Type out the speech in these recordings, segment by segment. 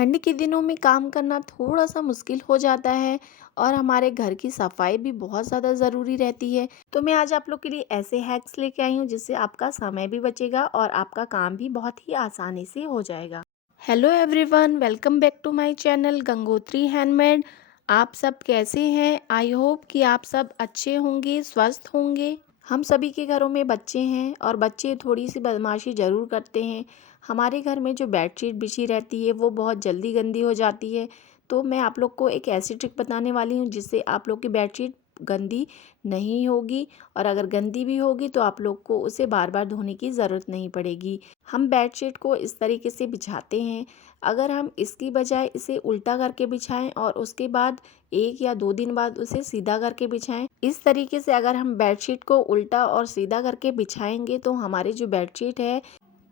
ठंड के दिनों में काम करना थोड़ा-सा मुश्किल हो जाता है और हमारे घर की सफाई भी बहुत ज़्यादा ज़रूरी रहती है। तो मैं आज आप लोग के लिए ऐसे हैक्स लेके आई हूँ जिससे आपका समय भी बचेगा और आपका काम भी बहुत ही आसानी से हो जाएगा। Hello everyone, welcome back to my channel Gangotri handmade. आप सब कैसे हैं? आई होप कि आप सब अच्छे होंगे, स्वस्थ होंगे। हम सभी के घरों में बच्चे हैं और बच्चे थोड़ी-सी बदमाशी ज़रूर करते हैं। हमारे घर में जो बेडशीट बिछी रहती है वो बहुत जल्दी गंदी हो जाती है। तो मैं आप लोग को एक ऐसी ट्रिक बताने वाली हूँ जिससे आप लोग की बेडशीट गंदी नहीं होगी, और अगर गंदी भी होगी तो आप लोग को उसे बार बार धोने की ज़रूरत नहीं पड़ेगी। हम बेडशीट को इस तरीके से बिछाते हैं। अगर हम इसकी बजाय इसे उल्टा करके बिछाएं और उसके बाद 1 या 2 दिन बाद उसे सीधा करके बिछाएं, इस तरीके से अगर हम बेडशीट को उल्टा और सीधा करके बिछाएंगे तो हमारी जो बेडशीट है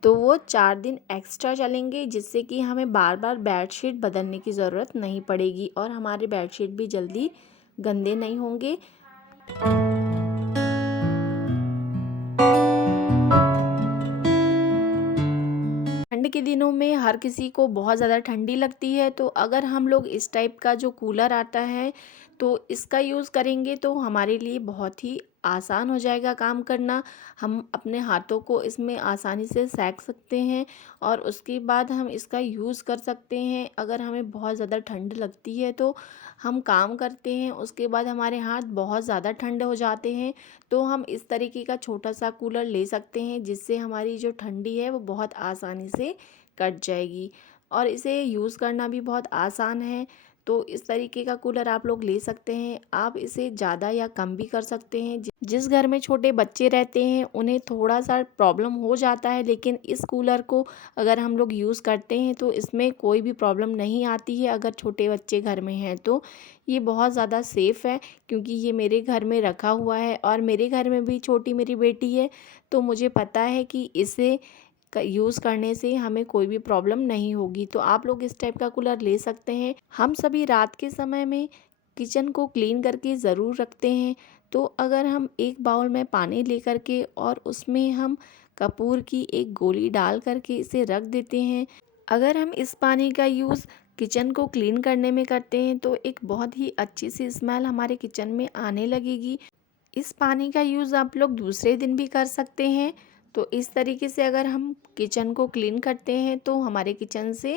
तो वो 4 दिन एक्स्ट्रा चलेंगे, जिससे कि हमें बार बार बेडशीट बदलने की ज़रूरत नहीं पड़ेगी और हमारे बेडशीट भी जल्दी गंदे नहीं होंगे। ठंड के दिनों में हर किसी को बहुत ज़्यादा ठंडी लगती है, तो अगर हम लोग इस टाइप का जो कूलर आता है तो इसका यूज़ करेंगे तो हमारे लिए बहुत ही आसान हो जाएगा काम करना। हम अपने हाथों को इसमें आसानी से सेक सकते हैं और उसके बाद हम इसका यूज़ कर सकते हैं। अगर हमें बहुत ज़्यादा ठंड लगती है तो हम काम करते हैं, उसके बाद हमारे हाथ बहुत ज़्यादा ठंडे हो जाते हैं, तो हम इस तरीके का छोटा सा कूलर ले सकते हैं जिससे हमारी जो ठंडी है वो बहुत आसानी से कट जाएगी और इसे यूज़ करना भी बहुत आसान है। तो इस तरीके का कूलर आप लोग ले सकते हैं। आप इसे ज़्यादा या कम भी कर सकते हैं। जिस घर में छोटे बच्चे रहते हैं उन्हें थोड़ा सा प्रॉब्लम हो जाता है, लेकिन इस कूलर को अगर हम लोग यूज़ करते हैं तो इसमें कोई भी प्रॉब्लम नहीं आती है। अगर छोटे बच्चे घर में हैं तो ये बहुत ज़्यादा सेफ़ है, क्योंकि ये मेरे घर में रखा हुआ है और मेरे घर में भी छोटी मेरी बेटी है, तो मुझे पता है कि इसे यूज़ करने से हमें कोई भी प्रॉब्लम नहीं होगी। तो आप लोग इस टाइप का कूलर ले सकते हैं। हम सभी रात के समय में किचन को क्लीन करके ज़रूर रखते हैं, तो अगर हम एक बाउल में पानी लेकर के और उसमें हम कपूर की एक गोली डाल करके इसे रख देते हैं, अगर हम इस पानी का यूज़ किचन को क्लीन करने में करते हैं तो एक बहुत ही अच्छी सी स्मेल हमारे किचन में आने लगेगी। इस पानी का यूज़ आप लोग दूसरे दिन भी कर सकते हैं। तो इस तरीके से अगर हम किचन को क्लीन करते हैं तो हमारे किचन से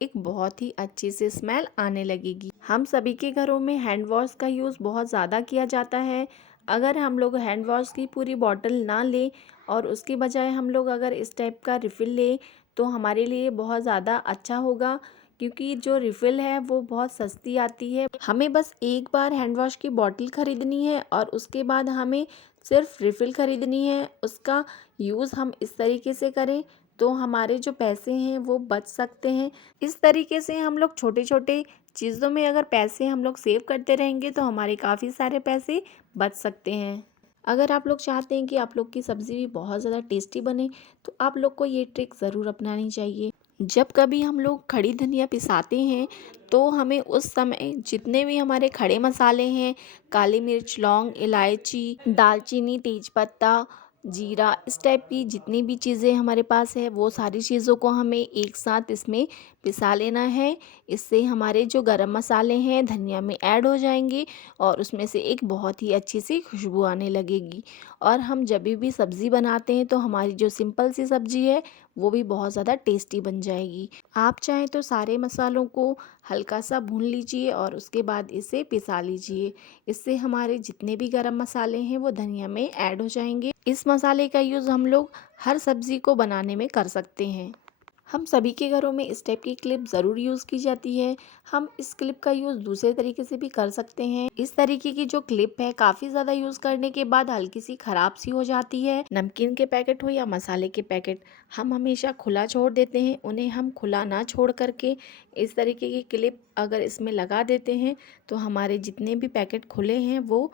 एक बहुत ही अच्छी सी स्मेल आने लगेगी। हम सभी के घरों में हैंड वॉश का यूज़ बहुत ज़्यादा किया जाता है। अगर हम लोग हैंड वॉश की पूरी बॉटल ना लें और उसके बजाय हम लोग अगर इस टाइप का रिफ़िल लें तो हमारे लिए बहुत ज़्यादा अच्छा होगा, क्योंकि जो रिफ़िल है वो बहुत सस्ती आती है। हमें बस एक बार हैंड वॉश की बॉटल ख़रीदनी है और उसके बाद हमें सिर्फ रिफ़िल ख़रीदनी है। उसका यूज़ हम इस तरीके से करें तो हमारे जो पैसे हैं वो बच सकते हैं। इस तरीके से हम लोग छोटे-छोटे चीज़ों में अगर पैसे हम लोग सेव करते रहेंगे तो हमारे काफ़ी सारे पैसे बच सकते हैं। अगर आप लोग चाहते हैं कि आप लोग की सब्ज़ी भी बहुत ज़्यादा टेस्टी बने तो आप लोग को ये ट्रिक ज़रूर अपनानी चाहिए। जब कभी हम लोग खड़ी धनिया पिसाते हैं तो हमें उस समय जितने भी हमारे खड़े मसाले हैं, काली मिर्च, लौंग, इलायची, दालचीनी, तेज़पत्ता, जीरा, इस टाइप की जितनी भी चीज़ें हमारे पास है वो सारी चीज़ों को हमें एक साथ इसमें पिसा लेना है। इससे हमारे जो गरम मसाले हैं धनिया में ऐड हो जाएंगे और उसमें से एक बहुत ही अच्छी सी खुशबू आने लगेगी। और हम जब भी सब्ज़ी बनाते हैं तो हमारी जो सिंपल सी सब्ज़ी है वो भी बहुत ज़्यादा टेस्टी बन जाएगी। आप चाहें तो सारे मसालों को हल्का सा भून लीजिए और उसके बाद इसे पिसा लीजिए। इससे हमारे जितने भी गरम मसाले हैं वो धनिया में ऐड हो जाएंगे। इस मसाले का यूज़ हम लोग हर सब्ज़ी को बनाने में कर सकते हैं। हम सभी के घरों में इस टाइप की क्लिप ज़रूर यूज़ की जाती है। हम इस क्लिप का यूज़ दूसरे तरीके से भी कर सकते हैं। इस तरीके की जो क्लिप है काफ़ी ज़्यादा यूज़ करने के बाद हल्की सी ख़राब सी हो जाती है। नमकीन के पैकेट हो या मसाले के पैकेट, हम हमेशा खुला छोड़ देते हैं, उन्हें हम खुला ना छोड़ करके इस तरीके की क्लिप अगर इसमें लगा देते हैं तो हमारे जितने भी पैकेट खुले हैं वो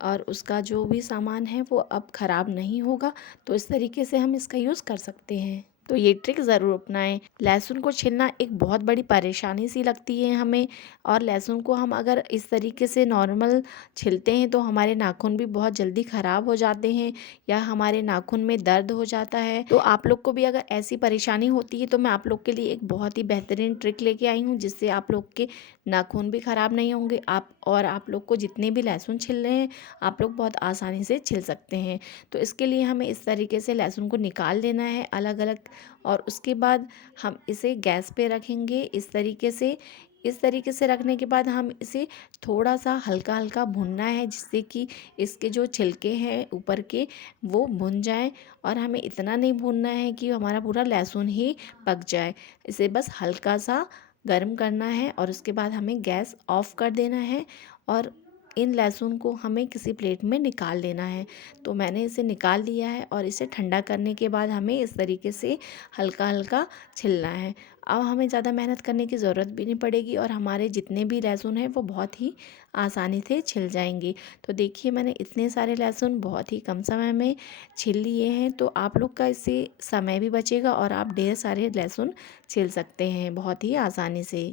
और उसका जो भी सामान है वो अब ख़राब नहीं होगा। तो इस तरीके से हम इसका यूज़ कर सकते हैं। तो ये ट्रिक ज़रूर अपनाएं। लहसुन को छीलना एक बहुत बड़ी परेशानी सी लगती है हमें, और लहसुन को हम अगर इस तरीके से नॉर्मल छीलते हैं तो हमारे नाखून भी बहुत जल्दी ख़राब हो जाते हैं या हमारे नाखून में दर्द हो जाता है। तो आप लोग को भी अगर ऐसी परेशानी होती है तो मैं आप लोग के लिए एक बहुत ही बेहतरीन ट्रिक लेके आई हूँ, जिससे आप लोग के नाखून भी ख़राब नहीं होंगे। आप लोग को जितने भी लहसुन छिल रहे हैं, आप लोग बहुत आसानी से छिल सकते हैं। तो इसके लिए हमें इस तरीके से लहसुन को निकाल लेना है अलग अलग, और उसके बाद हम इसे गैस पे रखेंगे इस तरीके से रखने के बाद हम इसे थोड़ा सा हल्का हल्का भुनना है, जिससे कि इसके जो छिलके हैं ऊपर के वो भुन जाएं। और हमें इतना नहीं भूनना है कि हमारा पूरा लहसुन ही पक जाए। इसे बस हल्का सा गर्म करना है और उसके बाद हमें गैस ऑफ कर देना है, और इन लहसुन को हमें किसी प्लेट में निकाल लेना है। तो मैंने इसे निकाल लिया है, और इसे ठंडा करने के बाद हमें इस तरीके से हल्का हल्का छिलना है। अब हमें ज़्यादा मेहनत करने की ज़रूरत भी नहीं पड़ेगी, और हमारे जितने भी लहसुन हैं वो बहुत ही आसानी से छिल जाएंगे। तो देखिए, मैंने इतने सारे लहसुन बहुत ही कम समय में छिल लिए हैं। तो आप लोग का इससे समय भी बचेगा और आप ढेर सारे लहसुन छिल सकते हैं बहुत ही आसानी से।